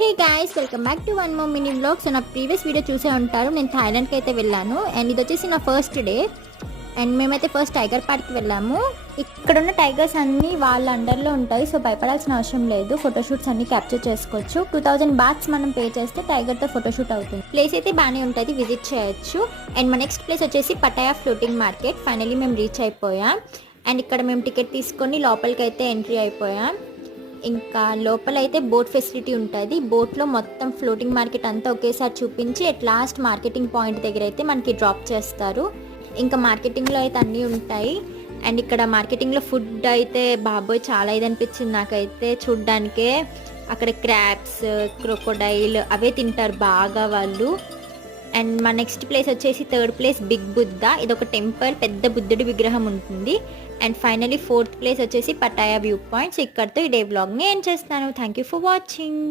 Hey guys, welcome back to one more mini vlog. So నా previous video చూసే ఉంటారు. నేను థాయిలాండ్కి అయితే వెళ్ళాను అండ్ ఇది వచ్చేసి నా ఫస్ట్ డే. అండ్ మేమైతే ఫస్ట్ టైగర్ పార్క్కి వెళ్ళాము. ఇక్కడ ఉన్న టైగర్స్ అన్నీ వాళ్ళ అండర్లో ఉంటాయి, సో భయపడాల్సిన అవసరం లేదు. ఫోటోషూట్స్ అన్ని క్యాప్చర్ చేసుకోవచ్చు. 2000 బాత్స్ మనం పే చేస్తే టైగర్తో ఫోటోషూట్ అవుతుంది. ప్లేస్ అయితే బాగానే ఉంటుంది, విజిట్ చేయొచ్చు. అండ్ మా నెక్స్ట్ ప్లేస్ వచ్చేసి పటాయా ఫ్లోటింగ్ మార్కెట్. ఫైనలీ మేము రీచ్ అయిపోయాం. అండ్ ఇక్కడ మేము టికెట్ తీసుకొని లోపలికి అయితే ఎంట్రీ అయిపోయాం. ఇంకా లోపలైతే బోట్ ఫెసిలిటీ ఉంటుంది. బోట్లో మొత్తం ఫ్లోటింగ్ మార్కెట్ అంతా ఒకేసారి చూపించి అట్ లాస్ట్ మార్కెటింగ్ పాయింట్ దగ్గర అయితే మనకి డ్రాప్ చేస్తారు. ఇంకా మార్కెటింగ్లో అయితే అన్నీ ఉంటాయి. అండ్ ఇక్కడ మార్కెటింగ్లో ఫుడ్ అయితే బాబోయ్ చాలా ఇది అనిపించింది నాకైతే చూడ్డానికే. అక్కడ క్రాబ్స్, క్రొకోడైల్ అవే తింటారు బాగా వాళ్ళు. అండ్ మా నెక్స్ట్ ప్లేస్ వచ్చేసి థర్డ్ ప్లేస్ బిగ్ బుద్ధ. ఇది ఒక టెంపుల్, పెద్ద బుద్ధుడి విగ్రహం ఉంటుంది. అండ్ ఫైనలీ ఫోర్త్ ప్లేస్ వచ్చేసి పటాయా వ్యూ పాయింట్స్. ఇక్కడితో ఈ డే వ్లాగ్ని ఎండ్ చేస్తాను. Thank you for watching.